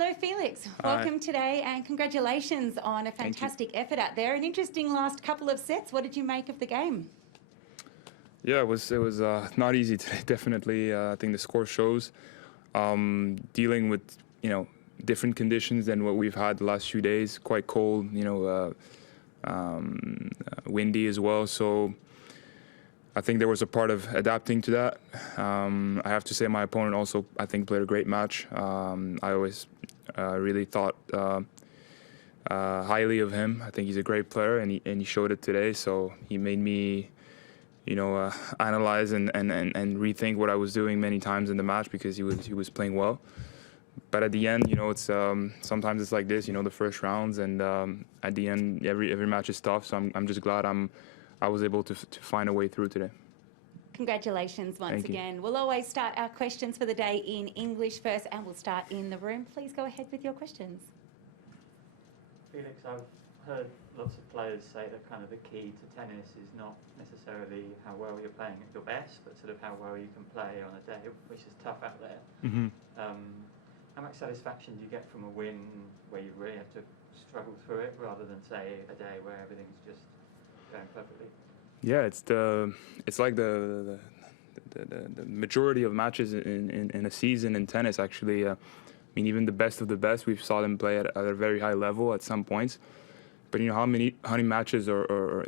Hello, Felix. Welcome today and congratulations on a fantastic effort out there. An interesting last couple of sets. What did you make of the game? Yeah, it was not easy today, definitely. I think the score shows. Dealing with, different conditions than what we've had the last few days. Quite cold, windy as well. So I think there was a part of adapting to that. I have to say my opponent also, I think, played a great match. I always really thought highly of him. I think he's a great player, and he showed it today. So he made me, analyze and rethink what I was doing many times in the match because he was playing well. But at the end, it's sometimes it's like this, the first rounds, and at the end, every match is tough. So I'm just glad I was able to find a way through today. Congratulations once again. We'll always start our questions for the day in English first, and we'll start in the room. Please go ahead with your questions. Felix, I've heard lots of players say that kind of the key to tennis is not necessarily how well you're playing at your best, but sort of how well you can play on a day, which is tough out there. Mm-hmm. How much satisfaction do you get from a win where you really have to struggle through it, rather than, say, a day where everything's just going perfectly? Yeah, it's like the majority of matches in a season in tennis. Actually, even the best of the best, we've saw them play at a very high level at some points. But how many matches or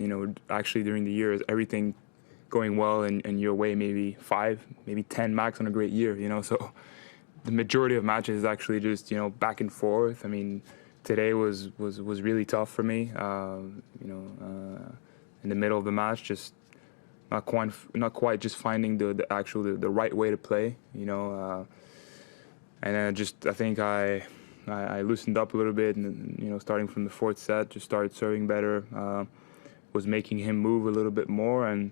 actually during the year is everything going well and your way, maybe 5, maybe 10 max on a great year. So the majority of matches is actually just back and forth. Today was really tough for me. In the middle of the match, just not quite just finding the right way to play. And then I think I loosened up a little bit, and starting from the fourth set, just started serving better. Was making him move a little bit more, and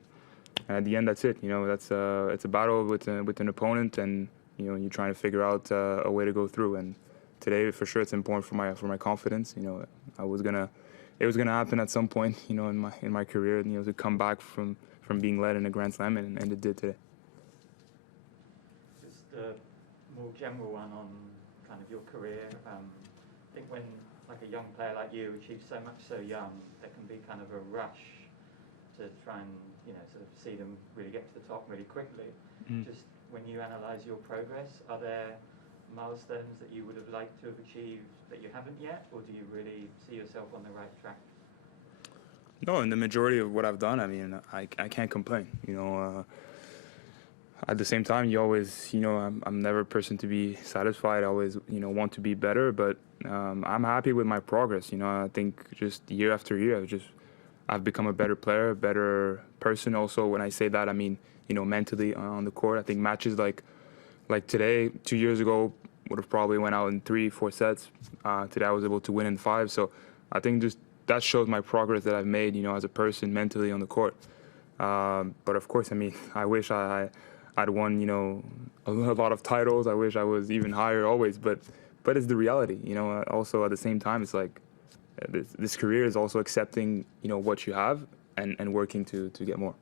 at the end, that's it. It's a battle with an opponent, and you're trying to figure out a way to go through. And today, for sure, it's important for my confidence. It was gonna happen at some point, in my career, to come back from being led in a Grand Slam, and it did today. Just a more general one on kind of your career. I think when like a young player like you achieves so much so young, there can be kind of a rush to try and sort of see them really get to the top really quickly. Mm. Just when you analyse your progress, are there milestones that you would have liked to have achieved that you haven't yet, or do you really see yourself on the right track? No, in the majority of what I've done, I can't complain. At the same time, you always, I'm never a person to be satisfied. I always, want to be better, but I'm happy with my progress. I think just year after year, I've become a better player, a better person. Also, when I say that, I mean, mentally on the court. I think matches like today, 2 years ago, would have probably went out in 3-4 sets. Today I was able to win in 5. So I think just that shows my progress that I've made, as a person mentally on the court. But of course, I wish I'd won, a lot of titles. I wish I was even higher always. But it's the reality, Also at the same time, it's like this career is also accepting, what you have and working to get more.